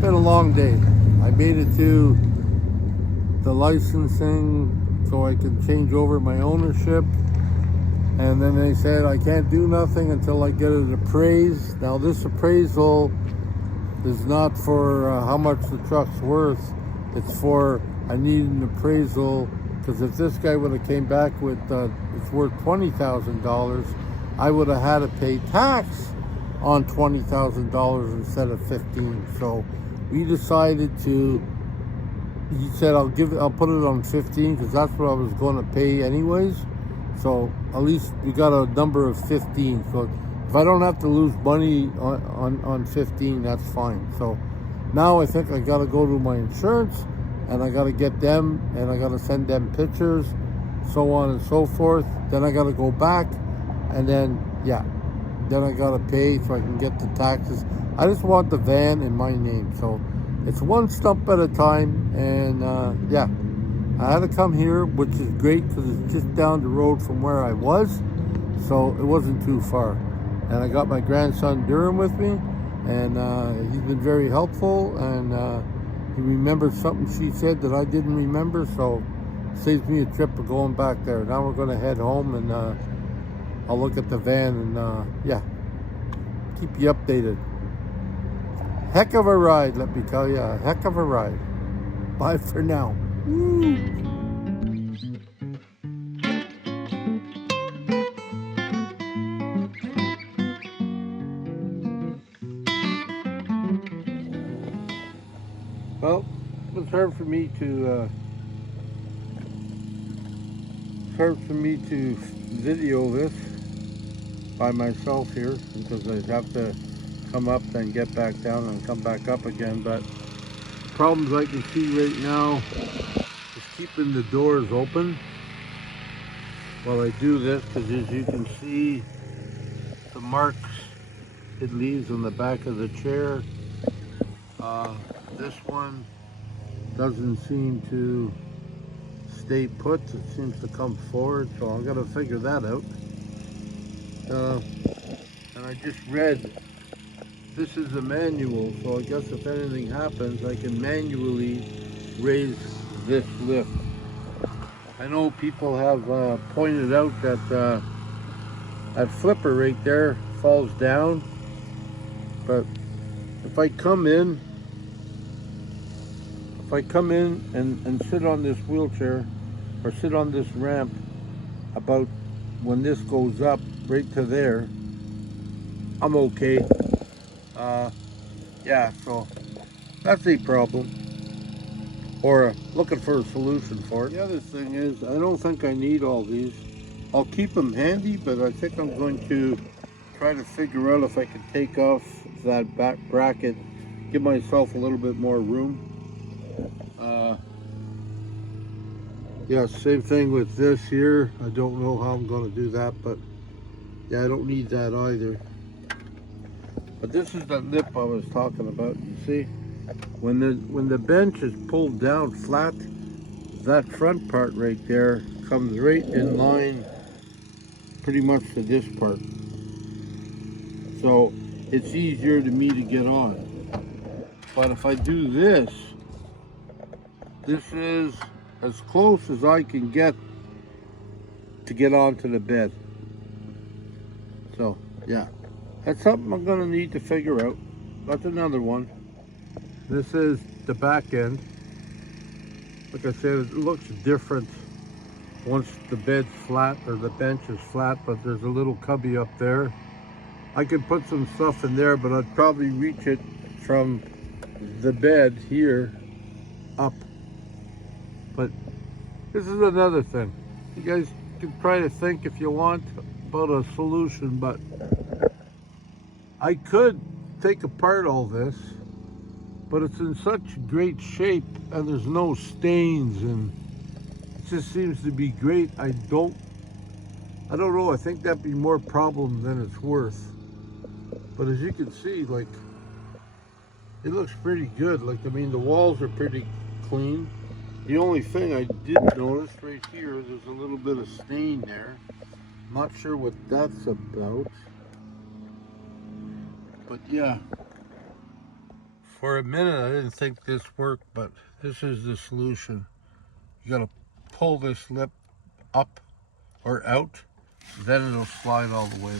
been a long day. I made it to the licensing so I can change over my ownership. And then they said I can't do nothing until I get it appraised. Now this appraisal is not for how much the truck's worth. It's for, I need an appraisal, because if this guy would have came back with it's worth $20,000, I would have had to pay tax on $20,000 instead of 15. So we decided to, he said I'll put it on 15 because that's what I was going to pay anyways. So at least we got a number of 15. So if I don't have to lose money on 15, that's fine. So now I think I got to go to my insurance and I got to get them and I got to send them pictures, so on and so forth. Then I got to go back and then, yeah, then I got to pay so I can get the taxes. I just want the van in my name. So it's one stump at a time. And yeah, I had to come here, which is great because it's just down the road from where I was. So it wasn't too far. And I got my grandson Durham with me, and he's been very helpful, and he remembered something she said that I didn't remember, so it saves me a trip of going back there. Now we're going to head home, and I'll look at the van, and yeah, keep you updated. Heck of a ride, let me tell you, a heck of a ride. Bye for now. Woo. Well, it was hard for me to video this by myself here because I'd have to come up then get back down and come back up again. But the problems I can see right now is keeping the doors open while I do this, because as you can see the marks it leaves on the back of the chair. This one doesn't seem to stay put, it seems to come forward, so I've got to figure that out. And I just read, this is a manual, so I guess if anything happens, I can manually raise this lift. I know people have pointed out that that flipper right there falls down, but if I come in and sit on this wheelchair or sit on this ramp about when this goes up right to there, I'm okay. Yeah, so that's a problem, or looking for a solution for it. The other thing is, I don't think I need all these. I'll keep them handy, but I think I'm going to try to figure out if I can take off that back bracket, give myself a little bit more room. Yeah, same thing with this here. I don't know how I'm going to do that, but yeah, I don't need that either. But this is the lip I was talking about. You see, when the bench is pulled down flat, that front part right there comes right in line pretty much to this part. So it's easier to me to get on. But if I do this, this is as close as I can get to get onto the bed. So yeah, that's something I'm gonna need to figure out. That's another one. This is the back end. Like I said, it looks different once the bed's flat or the bench is flat, but there's a little cubby up there. I could put some stuff in there, but I'd probably reach it from the bed here up. But this is another thing. You guys can try to think if you want about a solution, but I could take apart all this, but it's in such great shape and there's no stains and it just seems to be great. I don't know, I think that'd be more problem than it's worth. But as you can see, like, it looks pretty good. Like, I mean, the walls are pretty clean. The only thing I did notice right here, there's a little bit of stain there. I'm not sure what that's about. But yeah, For a minute I didn't think this worked, but this is the solution. You gotta pull this lip up or out, then it'll slide all the way.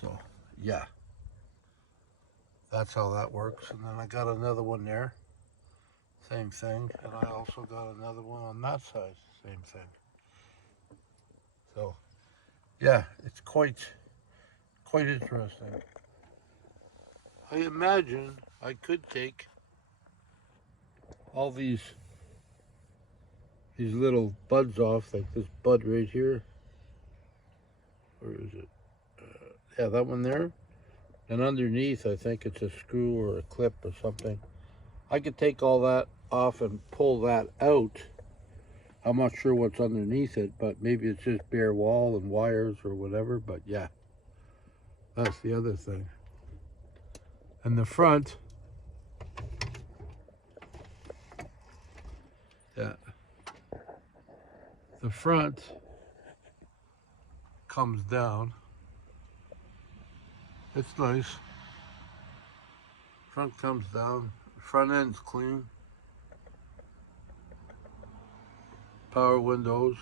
So yeah, that's how that works. And then I got another one there, same thing, and I also got another one on that side, same thing. So yeah, it's quite interesting. I imagine I could take all these little buds off, like this bud right here. Where is it? Yeah, that one there. And underneath, I think it's a screw or a clip or something. I could take all that off and pull that out. I'm not sure what's underneath it, but maybe it's just bare wall and wires or whatever. But yeah, that's the other thing. And the front, yeah, the front comes down. It's nice. Front comes down. Front end's clean. Power windows.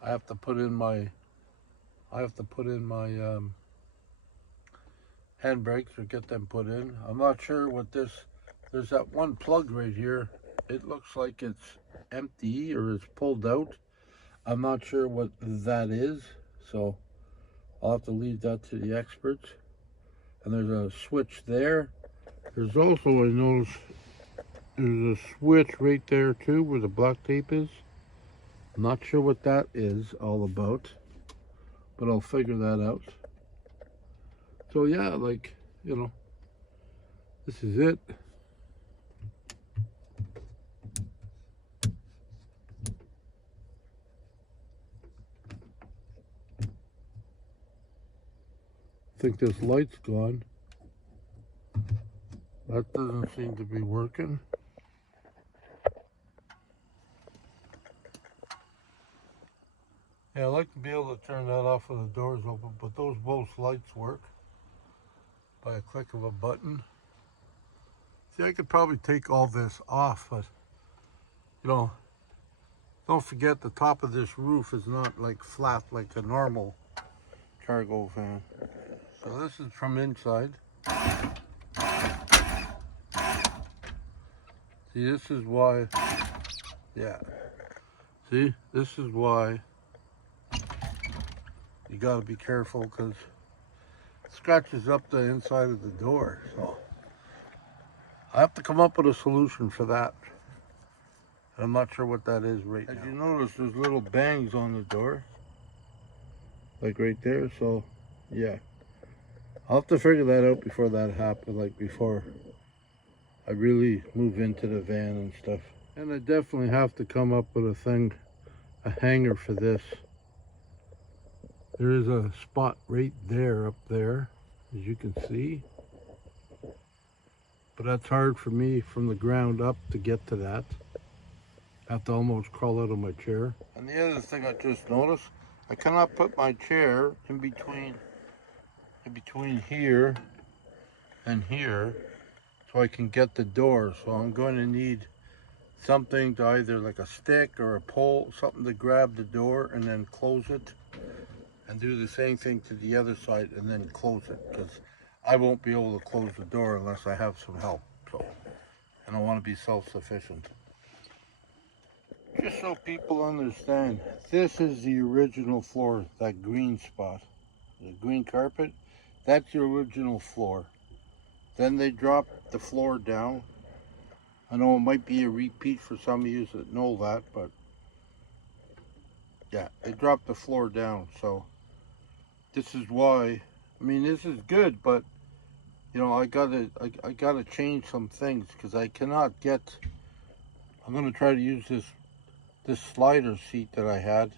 I have to put in my handbrakes or get them put in. I'm not sure what this. There's that one plug right here. It looks like it's empty or it's pulled out. I'm not sure what that is, so I'll have to leave that to the experts. And there's a switch there. There's also, I noticed, there's a switch right there too where the black tape is. I'm not sure what that is all about, but I'll figure that out. So yeah, like, you know, this is it. I think this light's gone. That doesn't seem to be working. Yeah, I like to be able to turn that off when the door's open, but those both lights work by a click of a button. See, I could probably take all this off, but you know, don't forget the top of this roof is not like flat like a normal cargo van. So this is from inside. See, this is why, yeah. See, this is why you gotta be careful, because it scratches up the inside of the door. So I have to come up with a solution for that. I'm not sure what that is right now. As you notice, there's little bangs on the door, like right there. So yeah, I'll have to figure that out before that happens, like before I really move into the van and stuff. And I definitely have to come up with a hanger for this. There is a spot right there, up there, as you can see. But that's hard for me from the ground up to get to that. I have to almost crawl out of my chair. And the other thing I just noticed, I cannot put my chair in between here and here, so I can get the door. So I'm going to need something to either like a stick or a pole, something to grab the door and then close it, and do the same thing to the other side and then close it, because I won't be able to close the door unless I have some help. So, and I want to be self-sufficient. Just so people understand, this is the original floor, that green spot, the green carpet, that's the original floor. Then they dropped the floor down. I know it might be a repeat for some of you that know that, but yeah, they dropped the floor down. So this is why, I mean, this is good, but you know, I gotta change some things, because I cannot get, I'm gonna try to use this slider seat that I had.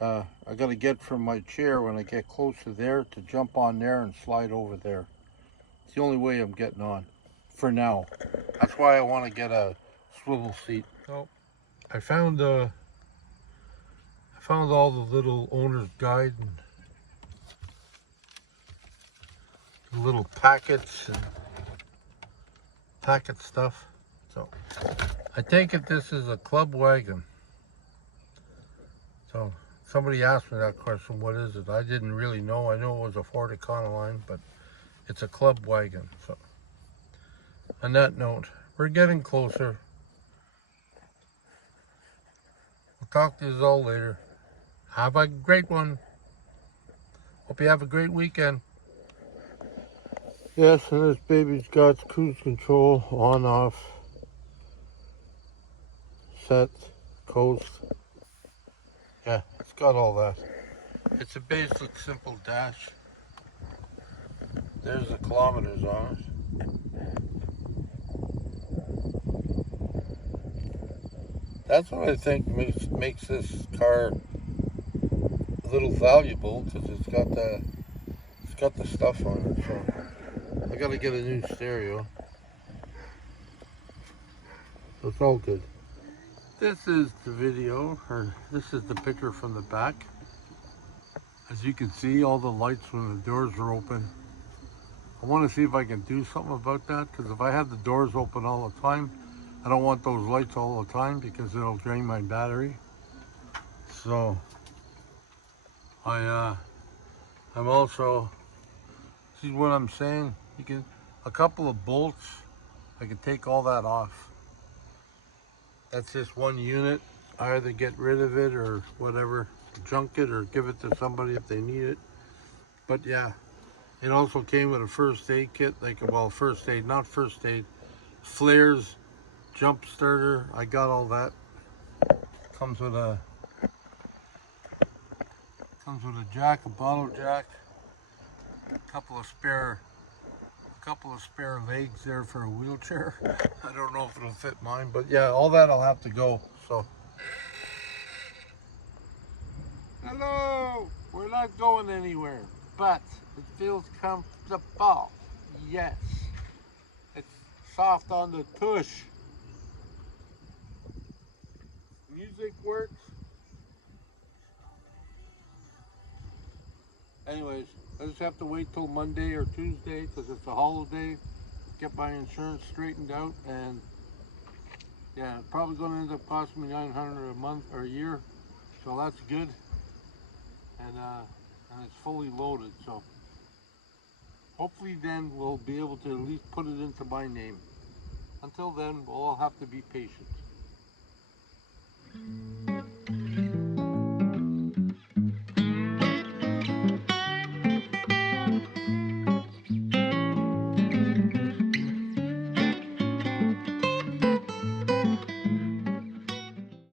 I gotta get from my chair when I get close to there to jump on there and slide over there. It's the only way I'm getting on for now. That's why I want to get a swivel seat. So I found all the little owner's guide and little packets and packet stuff. So I take it this is a club wagon. So somebody asked me that question, what is it? I didn't really know. I knew it was a Ford Econoline, but it's a club wagon. So on that note, we're getting closer. We'll talk to you all later. Have a great one. Hope you have a great weekend. Yes, and this baby's got cruise control on, off, set, coast. Yeah, it's got all that. It's a basic, simple dash. There's the kilometers on it. That's what I think makes this car a little valuable, because it's got the stuff on it. So I gotta get a new stereo. So it's all good. This is the video, or this is the picture from the back. As you can see, all the lights when the doors are open. I want to see if I can do something about that, because if I have the doors open all the time, I don't want those lights all the time because it'll drain my battery. So I'm also, see what I'm saying? You can, a couple of bolts, I can take all that off. That's just one unit. I either get rid of it or whatever, junk it or give it to somebody if they need it. But yeah, it also came with a first aid kit, like, well, first aid, not first aid, flares, jump starter. I got all that. Comes with a jack, a bottle jack, a couple of spare legs there for a wheelchair. I don't know if it'll fit mine, but yeah, all that I'll have to go. So hello, we're not going anywhere, but it feels comfortable. Yes, it's soft on the tush. Music works. Anyways, I just have to wait till Monday or Tuesday because it's a holiday. Get my insurance straightened out, and yeah, it's probably going to end up costing me $900 a month or a year, so that's good. And it's fully loaded, so hopefully then we'll be able to at least put it into my name. Until then, we'll all have to be patient.